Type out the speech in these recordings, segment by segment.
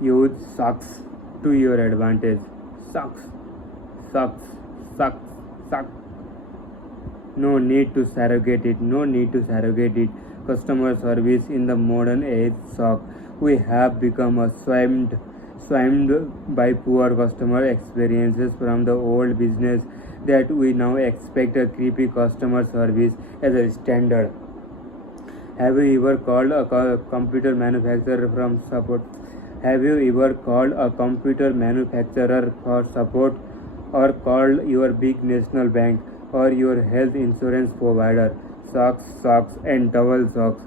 Use sucks to your advantage. Sucks, sucks, sucks, sucks. No need to surrogate it. No need to surrogate it. Customer service in the modern age suck. We have become swarmed by poor customer experiences from the old business that we now expect a creepy customer service as a standard. Have you ever called a computer manufacturer from support? Have you ever called a computer manufacturer for support or called your big national bank or your health insurance provider? Sucks, sucks, and double sucks.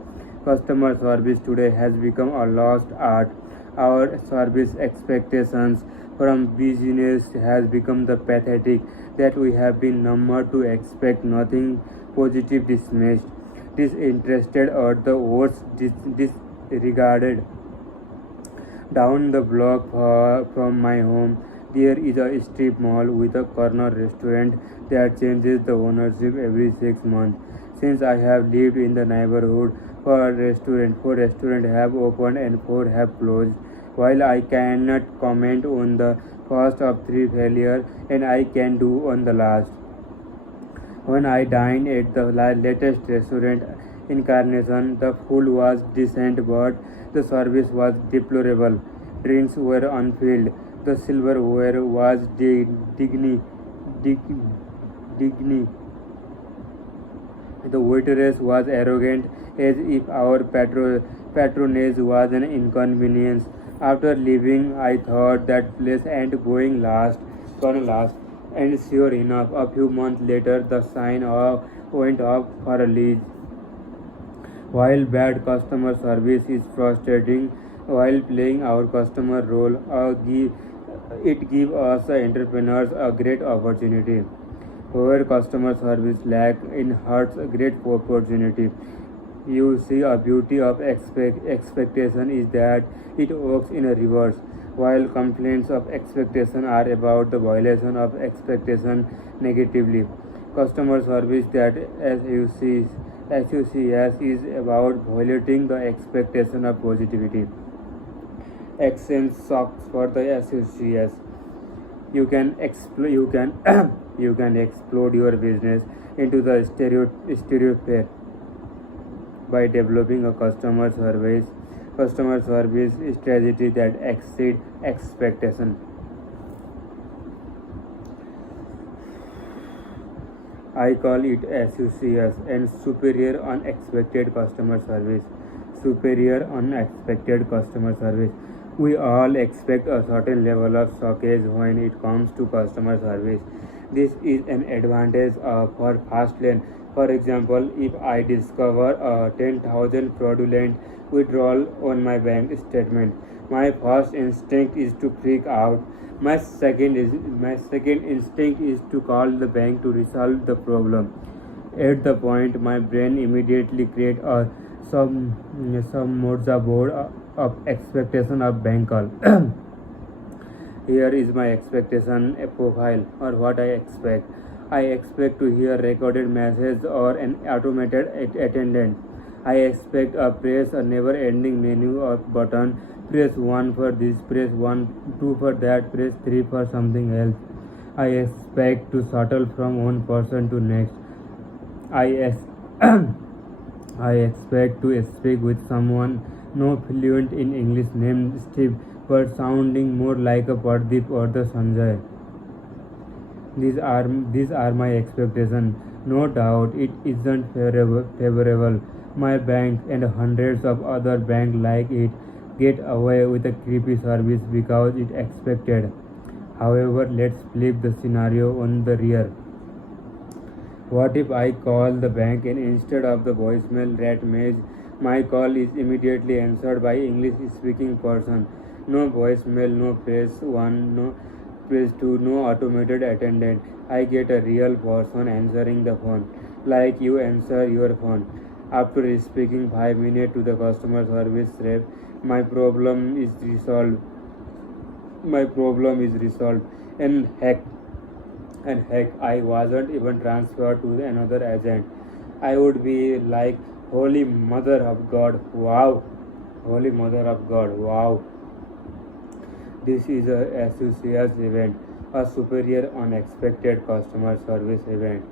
Customer service today has become a lost art. Our service expectations from business has become the pathetic that we have been numbered to expect nothing positive dismissed, disinterested or the worst disregarded. Down the block from my home, there is a strip mall with a corner restaurant that changes the ownership every 6 months. Since I have lived in the neighborhood, four restaurants have opened and four have closed. While I cannot comment on the first of three failures, and I can do on the last. When I dined at the latest restaurant incarnation, the food was decent but the service was deplorable. Drinks were unfilled. The silverware was digny. The waitress was arrogant as if our patronage was an inconvenience. After leaving, I thought that place ain't gonna last. And sure enough, a few months later, the sign went up for a lease. While bad customer service is frustrating, while playing our customer role, it gives us entrepreneurs a great opportunity. Where customer service lack in hurts a great opportunity. You see, a beauty of expectation is that it works in a reverse. While complaints of expectation are about the violation of expectation negatively, customer service that SUCS is about violating the expectation of positivity. Exchange socks for the SUCS. You can you can explode your business into the stereosphere by developing a customer service strategy that exceed expectation. I call it SUCS and superior unexpected customer service. Superior unexpected customer service. We all expect a certain level of stockage when it comes to customer service. This is an advantage for Fastlane. For example, if I discover a 10,000 fraudulent withdrawal on my bank statement, my first instinct is to freak out. My second instinct is to call the bank to resolve the problem. At the point, my brain immediately create a some board of expectation of bank call. Here is my expectation profile or what I expect. I expect to hear recorded message or an automated attendant. I expect a press a never ending menu of button. Press 1 for this, press 1, 2 for that, press 3 for something else. I expect to shuttle from one person to next. I, ex- I expect to speak with someone no fluent in English named Steve but sounding more like a Pardeep or the Sanjay. These are my expectations. No doubt it isn't favorable. My bank and hundreds of other banks like it get away with a creepy service because it expected. However, let's flip the scenario on the rear. What if I call the bank and instead of the voicemail rat maze, my call is immediately answered by English speaking person? No voicemail, no press 1, no press 2, no automated attendant. I get a real person answering the phone, like you answer your phone. After speaking 5 minutes to the customer service rep, my problem is resolved. My problem is resolved. And heck, I wasn't even transferred to another agent. I would be like, Holy Mother of God, wow! Holy Mother of God, wow! This is a associates event, a superior unexpected customer service event.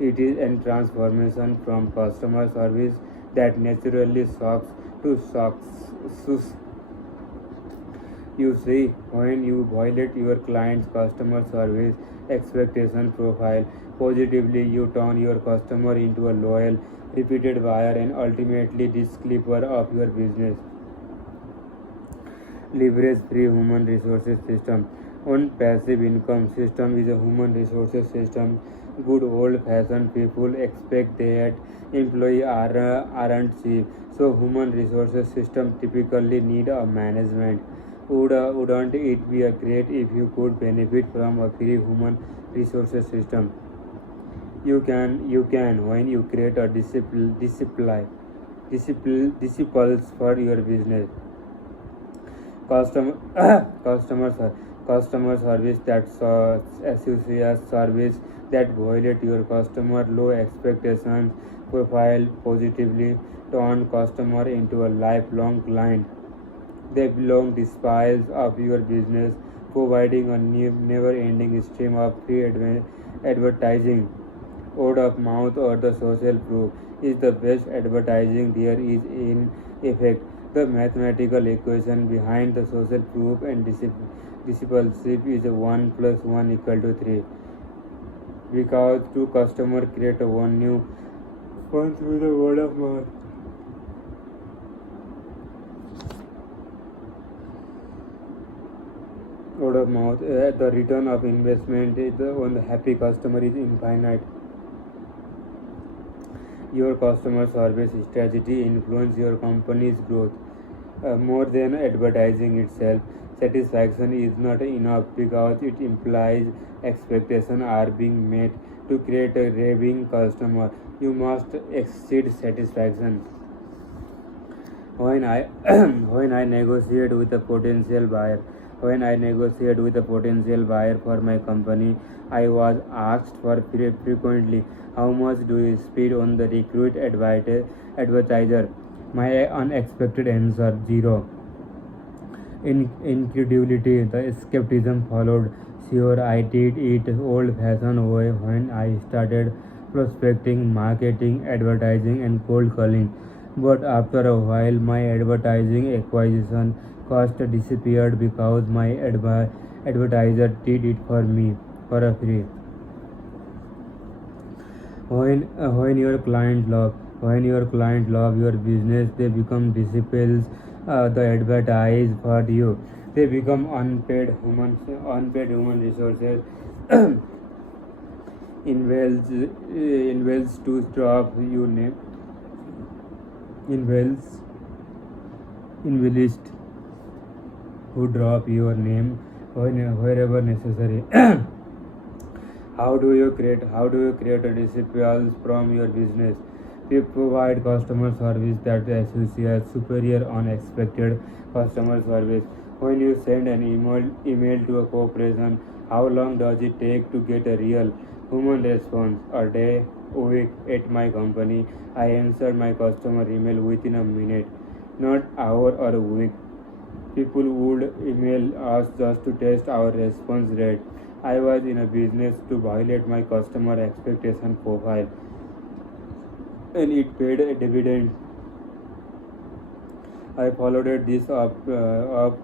It is a transformation from customer service that naturally shocks to shocks. You see, when you violate your client's customer service expectation profile positively, you turn your customer into a loyal, repeated buyer and ultimately disclipper of your business. Leverage free human resources system. One passive income system is a human resources system. Good old fashioned people expect that employees aren't cheap, so human resources system typically need a management. Wouldn't it be a great if you could benefit from a free human resources system? You can when you create a disciples for your business. Customer customer ser- customer service that associates service that violate your customer low expectations profile positively turn customer into a lifelong client. They belong despite of your business, providing a never-ending stream of free advertising. Word of mouth or the social proof is the best advertising there is in effect. The mathematical equation behind the social proof and discipleship is 1 plus 1 equal to 3. Because two customers create one new one through the word of mouth. Word of mouth, the return of investment is on the happy customer is infinite. Your customer service strategy influences your company's growth more than advertising itself. Satisfaction is not enough because it implies expectations are being met. To create a raving customer, you must exceed satisfaction. When I when I negotiate with a potential buyer, when I negotiate with a potential buyer for my company, I was asked for frequently, how much do you spend on the recruit advertiser? My unexpected answer, zero. In incredulity, the skepticism followed. Sure, I did it old-fashioned way when I started prospecting, marketing, advertising, and cold calling. But after a while, my advertising acquisition cost disappeared because my advertiser did it for me for a free. When your client love your business, they become disciples. The advertise for you. They become unpaid human resources. Invalves to drop you name invalves invalist who drop your name wherever necessary. How do you create a disciples from your business? We provide customer service that associates superior unexpected customer service. When you send an email to a corporation, how long does it take to get a real human response? A day, a week. At my company, I answer my customer email within a minute, not hour or a week. People would email us just to test our response rate. I was in a business to violate my customer expectation profile, and it paid a dividend. I followed up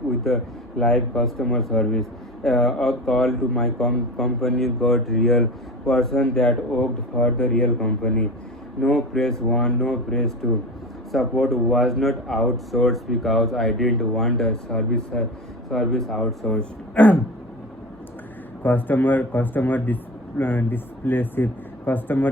with a live customer service. A call to my company got real person that worked for the real company. No press one, no press two. Support was not outsourced because I didn't want a service outsourced.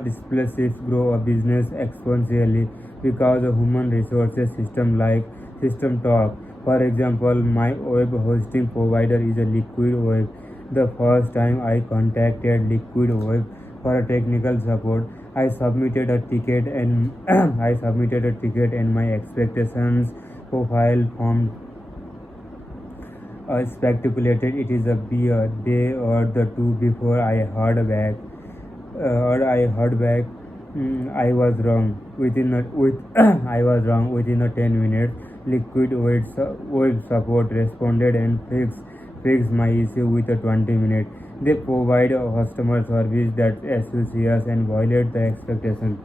Displacement grow a business exponentially because a human resources system like system talk. For example, my web hosting provider is a Liquid Web. The first time I contacted Liquid Web for a technical support, I submitted a ticket and my expectations profile form speculated it is be a day or the two before I heard back. I was wrong. I was wrong. Within a 10 minutes, Liquid Web support responded and fixed fix my issue with a 20 minutes. They provide a customer service that associates and violate the expectation.